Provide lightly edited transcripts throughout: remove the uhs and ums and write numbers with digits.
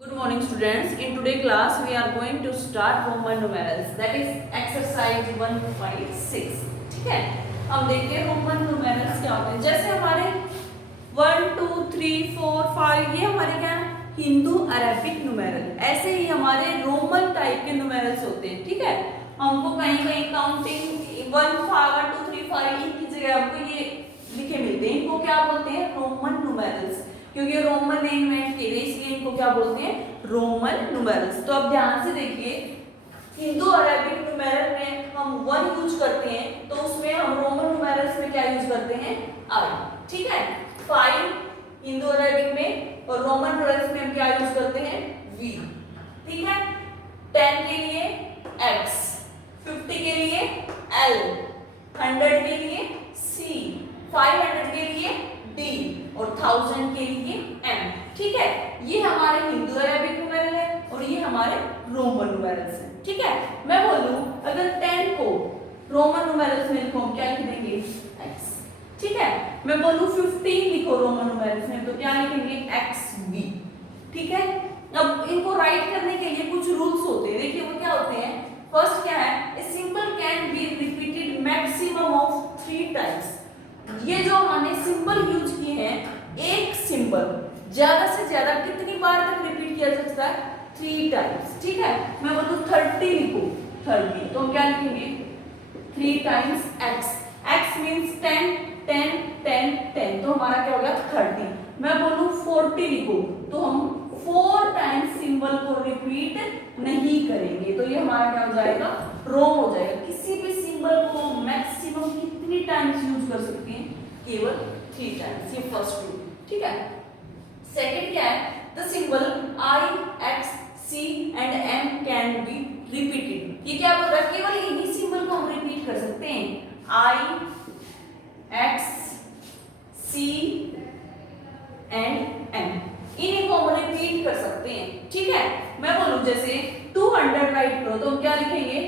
Good morning students. In today class we are going to start Roman numerals, that is exercise 156. ठीक है, हम देखिए Roman numerals क्या होते हैं। जैसे हमारे 1 2 3 4 5 ये हमारे क्या हिंदू अरेबिक न्यूमेरल, ऐसे ही हमारे रोमन टाइप के न्यूमेरल्स होते हैं। ठीक है, हमको कहीं कहीं काउंटिंग 1 5 1 2 3 5 इनकी जगह हमको ये लिखे मिलते हैं। इनको क्या बोलते हैं? रोमन न्यूमेरल्स, क्योंकि रोमन ने इन्वेंट किए इसलिए इनको क्या बोलते हैं? Roman numerals. तो अब ध्यान से देखिए, हिंदू अरेबिक न्यूमेरल में हम 1 यूज करते हैं, तो उसमें हम रोमन न्यूमेरल्स में क्या यूज करते हैं? आई। ठीक है, 5 हिंदू अरेबिक में और रोमन न्यूमेरल्स में हम क्या यूज करते हैं? वी। ठीक है, 10 के लिए एक्स, 50 के लिए एल, 100 के लिए सी, 500 के लिए डी और 1000 के लिए एम। ठीक है, ये हमारे हिंदू अरेबिक न्यूमेरल है और ये हमारे रोमन न्यूमेरल्स हैं। ठीक है, मैं बोलूं अगर 10 को रोमन न्यूमेरल्स में लिखो, क्या लिख देंगे? एक्स। ठीक है, मैं बोलूं 15 लिखो रोमन न्यूमेरल्स में, तो क्या लिखेंगे? X V. ठीक है, अब इनको राइट करने के लिए कुछ रूल्स होते हैं। देखिए वो क्या होते हैं। फर्स्ट क्या है? A symbol can be repeated maximum of 3 times. ये जो हमने सिंबल यूज किए हैं, एक सिंबल ज्यादा से ज्यादा कितनी बार तक रिपीट किया जा सकता है? 3 टाइम्स। ठीक है, मैं बोलूं 30 लिखो, 30 तो हम क्या लिखेंगे? 3 टाइम्स एक्स। एक्स मींस 10 10 10 10, तो हमारा क्या हो गया? 30। मैं बोलूं 40 लिखो, तो हम 4 टाइम्स सिंबल को रिपीट नहीं करेंगे, तो ये हमारा क्या हो जाएगा? रॉन्ग हो जाएगा। किसी भी सिंबल को मैक्सिमम कितनी टाइम्स यूज कर सकते हैं? केवल 3 टाइम्स। ये फर्स्ट रूल। ठीक है, सेकंड क्या है? The symbol I X C and M can be repeated. ये क्या बोल रहा है? केवल इन्हीं सिंबल को हम रिपीट कर सकते हैं। आई एक्स सी एंड एम, इन्हीं को हम रिपीट कर सकते हैं। ठीक है, मैं बोलूं जैसे 200 राइट करो, तो हम क्या लिखेंगे?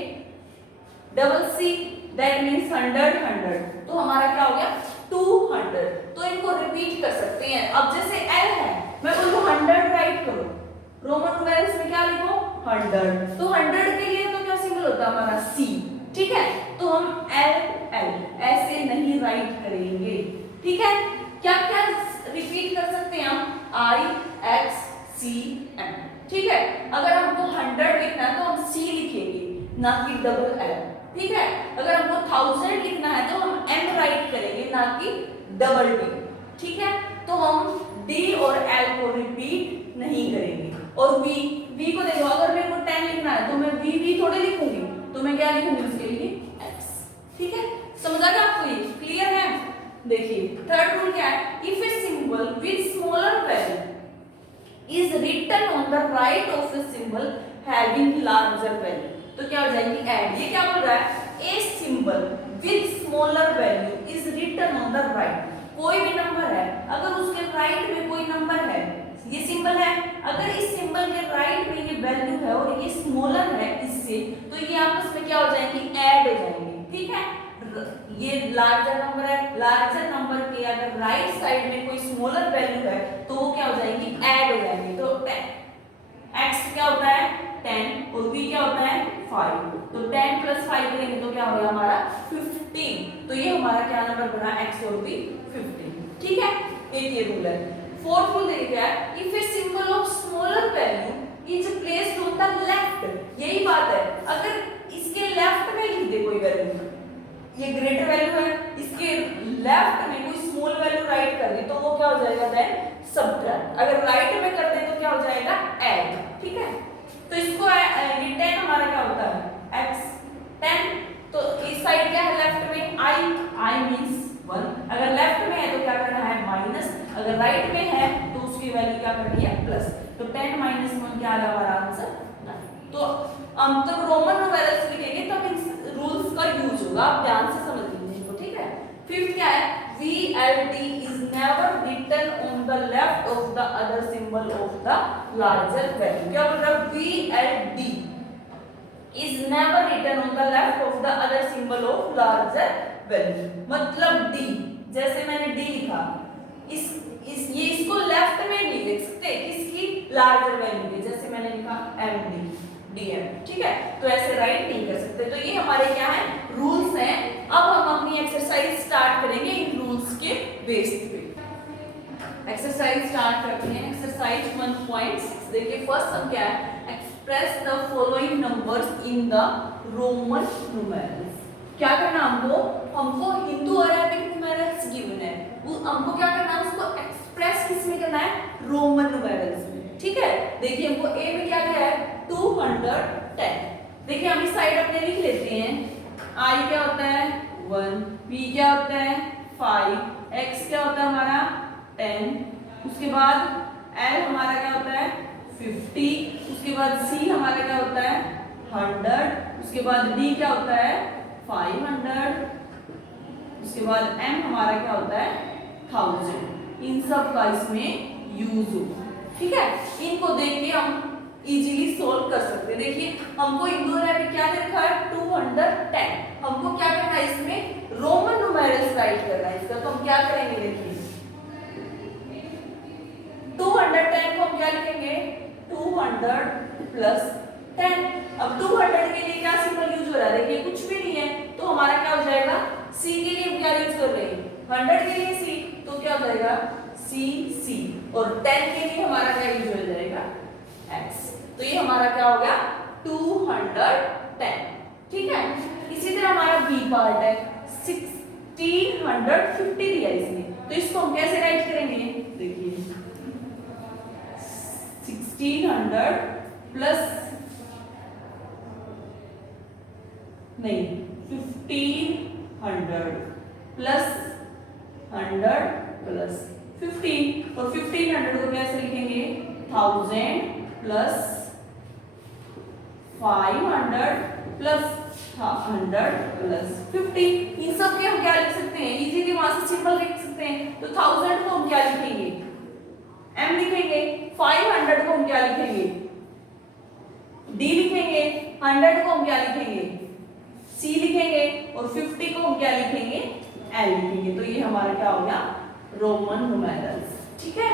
डबल सी, दैट मीन्स 100 100, तो हमारा क्या हो गया? 200। तो इनको रिपीट कर सकते हैं। अब जैसे एल है, मैं बोलूं 100 राइट करो, रोमन न्यूमेरल्स में क्या लिखो? 100। तो 100 के लिए तो क्या सिंबल होता है हमारा? सी। ठीक है, तो हम एल एल ऐसे नहीं राइट करेंगे। ठीक है, क्या क्या रिपीट कर सकते हैं हम? आई एक्स सी एम। ठीक है, अगर हमको 100 लिखना है तो हम सी लिखेंगे, ना कि डबल एल। ठीक है, अगर हमको 1000 लिखना है तो हम एम राइट करेंगे, ना कि डबल डी। ठीक है, तो हम डी और एल को रिपीट नहीं करेंगे। और वी, वी को देखो, अगर मेरे को 10 लिखना है तो मैं वी वी थोड़े लिखूंगी, तो मैं क्या लिखूंगी उसके लिए? एक्स। ठीक है, समझ आ गया आपको? ये क्लियर है? देखिए थर्ड रूल क्या है? If a symbol with smaller value is written on the right of a symbol having larger value, तो क्या हो जाएगी? ऐड। ये क्या बोल रहा है? A symbol with smaller value is written on the right. कोई भी नंबर है, अगर उसके राइट में कोई नंबर है, ये सिंबल है, अगर इस सिंबल के राइट में ये वैल्यू है और ये स्मॉलर है इससे, तो ये आपस में क्या हो जाएंगे? ऐड हो जाएंगे। ठीक है, ये लार्जर नंबर है, लार्जर नंबर के अगर राइट साइड में कोई स्मॉलर वैल्यू है तो वो क्या हो जाएंगी? ऐड हो जाएंगी। तो x क्या होता है? 10 और v क्या होता है? 5। तो 10 + 5 करेंगे तो क्या हो गया हमारा? 15। तो ये हमारा क्या नंबर बना? x और v 15। ठीक है, एक ये रूल है। फोर्थ रूल देखिए क्या है? If a symbol of smaller value is placed on the left, यही बात है, अगर इसके लेफ्ट में लिख दे कोई वैल्यू, ये ग्रेटर वैल्यू है, इसके लेफ्ट में कोई स्मॉल वैल्यू राइट कर दी, तो वो क्या हो जाएगा? Then subtract. अगर राइट में करते हैं तो क्या हो जाएगा? ऐड। ठीक है, तो इसको ये 10 हमारा क्या होता है? x 10। तो इस साइड क्या है? लेफ्ट में i मींस 1। अगर लेफ्ट में है तो क्या करना है? माइनस। अगर राइट में है तो उसकी वैल्यू क्या करनी है? प्लस। तो 10 - 1 क्या आ गया हमारा आंसर? 9। तो हम तो रोमन न्यूमेरल्स लिखेंगे तब इन रूल्स का यूज होगा, आप ध्यान से समझ लीजिए इसको। ठीक है, फिफ्थ क्या है? VLD is never written on the left of the other symbol of the larger value। क्या बोल रहा है? VLD is never written on the left of the other symbol of larger value। मतलब D, जैसे मैंने D लिखा, ये इसको लेफ्ट में नहीं लिख सकते, किसकी? लार्जर वैल्यू की, जैसे मैंने लिखा MD DM, ठीक है। तो ऐसे राइट नहीं कर सकते। तो ये हमारे क्या है, रूल्स हैं। अब हम अपनी एक्सरसाइज स्टार्ट करेंगे इन रूल्स के बेस पे। एक्सरसाइज स्टार्ट करते हैं। एक्सरसाइज 1.6 देखिए, फर्स्ट हम क्या है, express the following numbers in the Roman numerals. क्या करना हमको हिंदू और अरेबिक न्यूमेरल्स गिवन है, हमको क्या करना है, उसको एक्सप्रेस किस में करना है, रोमन न्यूमेरल्स में, ठीक है। देखिए हमको ए में क्या दिया है, 210। देखिए हम इस साइड अपने लिख लेते हैं। आई क्या होता है 1, बी क्या होता है 5, एक्स क्या होता है हमारा 10, उसके बाद एल हमारा क्या होता है 50, उसके बाद सी हमारा क्या होता है 100, उसके बाद डी क्या होता है 500, उसके बाद एम हमारा क्या होता है 1000। इन सब का इसमें यूज होगा, ठीक है। इनको देख के हम इजीली सोल्व कर सकते हैं। देखिए हमको हिंदू अरेबिक क्या दे रखा है 210, हमको क्या करना है, इसमें रोमन न्यूमेरल्स राइट करना है इसका। तो हम क्या करेंगे, देखिए 210 को हम क्या लिखेंगे 200 प्लस 10। अब 200 के लिए क्या सिंबल यूज हो रहा है, देखिए कुछ भी नहीं है, तो हमारा क्या हो जाएगा, सी के लिए हम क्या यूज कर रहे हैं 100 के लिए सी, तो क्या हो जाएगा सी, और 10 के लिए हमारा क्या यूज हो जाएगा एक्स। तो ये हमारा क्या हो गया 210, ठीक है। इसी तरह हमारा बी पार्ट है 1650 दिया इसमें, तो इसको हम कैसे राइट करेंगे, देखिए 1600 प्लस नहीं 1500 प्लस 100 प्लस 15, और 1500 को कैसे लिखेंगे 1000 प्लस 500 प्लस 100 प्लस 50। इन सब के हम क्या लिख सकते हैं, इजीली वहां से सिंबल लिख सकते हैं। तो 1000 को हम क्या लिखेंगे m लिखेंगे, 500 को हम क्या लिखेंगे d लिखेंगे, 100 को हम क्या लिखेंगे c लिखेंगे, और 50 को हम क्या लिखेंगे l लिखेंगे। तो ये हमारा क्या हो गया रोमन न्यूमेरल्स, ठीक है,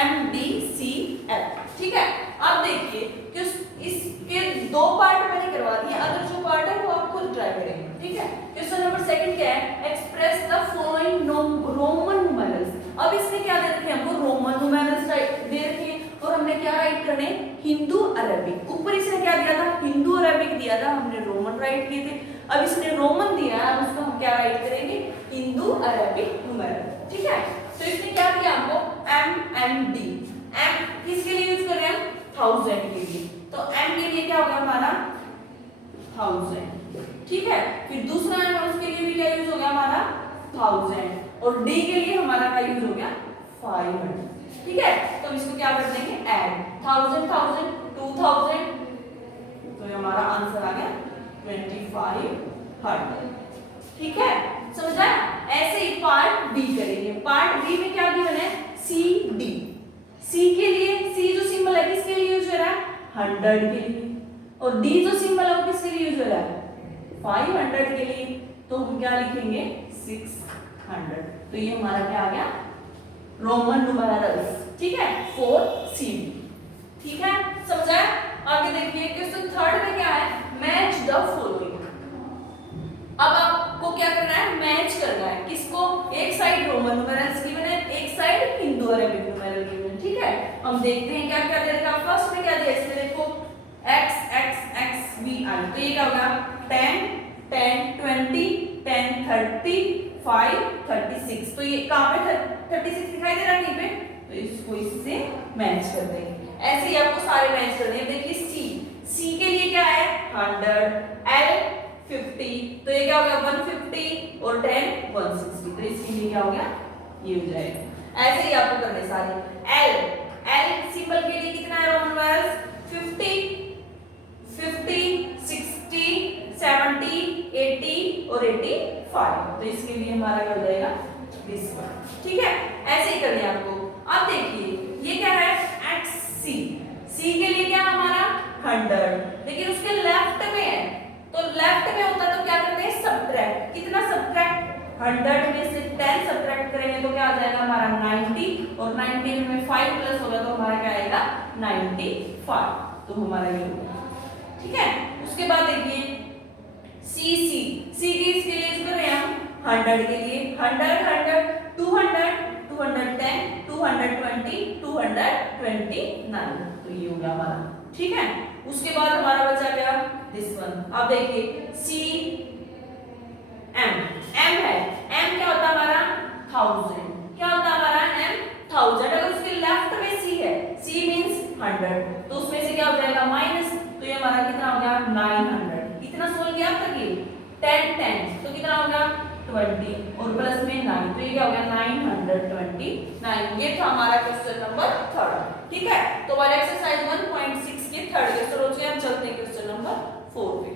MDCL, ठीक है। अब देखिए कि इसके दो पार्ट मैंने करवा दिए, अगर जो पार्ट है वो आप खुद ट्राई करेंगे, ठीक है। क्वेश्चन नंबर सेकंड क्या है, express the following Roman numerals. अब इसमें क्या दे रखे हैं, हमको रोमन न्यूमेरल्स दे रखे हैं, और हमने क्या राइट करने हिंदू अरेबिक। ऊपर इसने क्या दिया था, हिंदू अरेबिक दिया था, हमने रोमन राइट किए थे। अब इसने रोमन दिया है, उसको हम क्या राइट करेंगे हिंदू अरेबिक न्यूमेरल, ठीक है। तो इसने क्या दिया हमको MMD, M किसके लिए यूज कर रहे हैं 1000 के लिए, तो M के लिए क्या होगा हमारा 1000, ठीक है। फिर दूसरा है उसके लिए भी क्या यूज हो गया हमारा 1000, और D के लिए हमारा क्या यूज हो गया 500, ठीक है। तो इसको क्या कर देंगे ऐड 1000 2000, तो ये हमारा आंसर आ गया 2500, ठीक है, समझा। ऐसे ही पार्ट बी करेंगे। पार्ट बी में क्या गिवन है CD, C के लिए C जो सिंबल है किसके लिए यूज हो रहा है 100 के लिए, और D जो सिंबल है वो किसके लिए यूज हो रहा है 500 के लिए, तो हम क्या लिखेंगे 600। तो ये हमारा क्या आ गया रोमन न्यूमेरल्स, ठीक है, 4CD, ठीक है, समझा। आगे देखिए क्वेश्चन थर्ड में क्या है, मैच द फॉलोइंग। अब आपको क्या करना है, मैच करना है किसको, एक साइड रोमन न्यूमेरल्स गिवन है, एक side Hindu Arabic numeral given है, ठीक है। हम देखते हैं क्या क्या दे रखा है। फर्स्ट में क्या दिया इसमें, देखो x x x b i, तो ये क्या होगा 10 10 20 10 30 5 36, तो ये कहां पे 36 दिखाई दे रहा है कहीं पे, तो इसको इससे मैच कर देंगे। ऐसे ही आपको सारे मैच करने हैं। देखिए C के लिए क्या है 100, L 50, तो ये क्या हो गया 150, और 10 160, तो इसके लिए क्या हो गया ये हो जाएगा। ऐसे ही आपको करने सारे। L सिंबल के लिए कितना है रोमन न्यूमेरल्स 50 60 70 80 और 85, तो इसके लिए हमारा क्या हो जाएगा दिस वन, ठीक है। ऐसे ही करना है आपको। अब देखिए ये क्या है XC, C के लिए क्या हमारा 100, लेकिन उसके लेफ्ट में है, तो लेफ्ट में होता तो क्या करते हैं सब्ट्रैक्ट, कितना सब्ट्रैक्ट 100 में से 10 सब्ट्रैक्ट करेंगे तो क्या आ जाएगा हमारा 90, और 90 में 5 प्लस होगा तो हमारा क्या आएगा 95, तो हमारा ये हो गया। ठीक है, उसके बाद देखिए सी के लिए यूज कर रहे हैं हम 100 के लिए 100 100 200 210 220 229, तो ये हो गया हमारा। ठीक है, उसके बाद हमारा बचा गया दिस वन। अब देखिए सी एम है, एम क्या होता है हमारा 1000, क्या होता है हमारा एम 1000। अगर उसके लेफ्ट में सी है, सी मींस 100, तो उसमें से क्या हो जाएगा माइनस, तो ये हमारा कितना हो गया 900। इतना सोल्व किया अब तक ये 10 10, तो कितना हो गया 20 और प्लस में 9, तो ये क्या हो गया 929। ये था हमारा क्वेश्चन नंबर 3। ठीक है, तो हमारे एक्सरसाइज 1.6 के थर्ड क्वेश्चन हो चुके। हम चलते हैं क्वेश्चन नंबर 4 पे।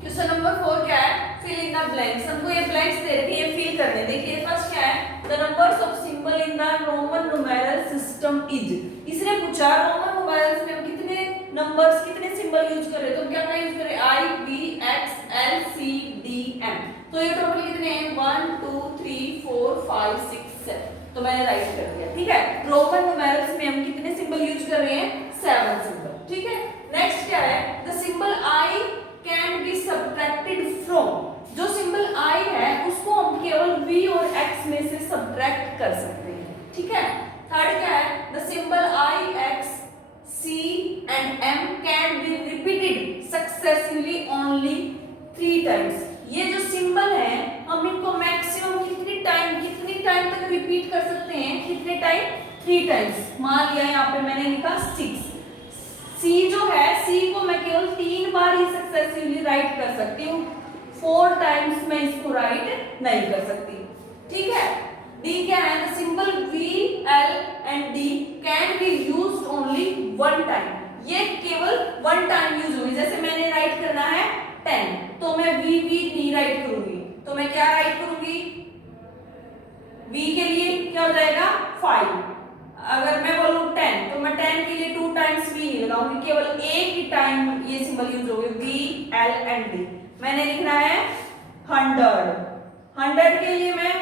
क्वेश्चन नंबर 4 क्या है, फिल इन द ब्लैंक्स। हमको ये ब्लैंक्स दे रखे हैं, फिल करने। देखिए फर्स्ट क्या है, the numbers of symbol in the Roman numeral system is. इसने पूछा रोमन न्यूमेरल्स में हम कितने नंबर्स कितने सिंबल यूज कर रहे हैं, तो क्या क्या यूज कर रहे हैं I B X L C D M. तो ये टोटल कितने हैं 1 2 3 4 5 6 7, तो मैंने राइट कर दिया। ठीक है, रोमन न्यूमेरल्स में हम कितने सिंबल यूज कर रहे हैं 7 सिंबल। ठीक है, नेक्स्ट क्या है, the symbol I can be subtracted from. जो सिंबल आई है उसको हम केवल v और x में से सब्ट्रैक्ट कर सकते हैं। ठीक है, थर्ड क्या है, the symbol i x c and m can be repeated successively only 3 times. ये जो सिंबल है हम इनको मैक्सिमम कितनी टाइम तक रिपीट कर सकते हैं, कितने टाइम 3 टाइम्स। मान लिया यहाँ पे मैंने लिखा 6। C जो है, C को मैं केवल 3 बार ही सक्सेसिवली राइट कर सकती हूँ, 4 टाइम्स मैं इसको राइट नहीं कर सकती। ठीक है, D क्या है, the symbol V L and D can be used only 1 time. ये केवल 1 टाइम यूज होगी। जैसे मैंने राइट करना है 10, तो मैं V नहीं राइट करूंगी, तो मैं क्या राइट करूंगी, V के लिए क्या हो जाएगा 5। अगर मैं बोलूं 10, तो मैं 10 के लिए 2 टाइम्स V नहीं लगाऊंगी, केवल एक ही टाइम ये सिंबल यूज होगी V L एंड D। मैंने लिखना है 100 के लिए मैं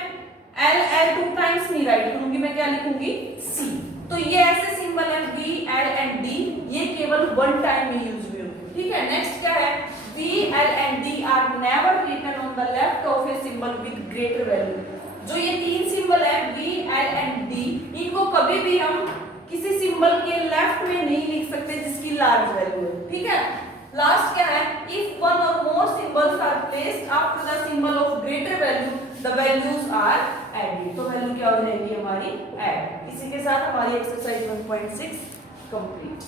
L 2 टाइम्स नहीं राइट करूंगी, मैं क्या लिखूंगी C। तो ये ऐसे सिंबल है V L एंड D, ये केवल 1 टाइम में यूज हुए होंगे। ठीक है, नेक्स्ट क्या है, V L and D are never written on the left of a symbol with greater value. जो ये 3 सिंबल है V L एंड D, इनको कभी भी हम किसी सिंबल के लेफ्ट में नहीं लिख सकते जिसकी लार्ज वैल्यू है। ठीक है, लास्ट क्या है, if one or more symbols are placed after the symbol of greater value the values are added. तो वैल्यू क्या हो जाएगी हमारी ऐड। इसी के साथ हमारी एक्सरसाइज 1.6 कंप्लीट।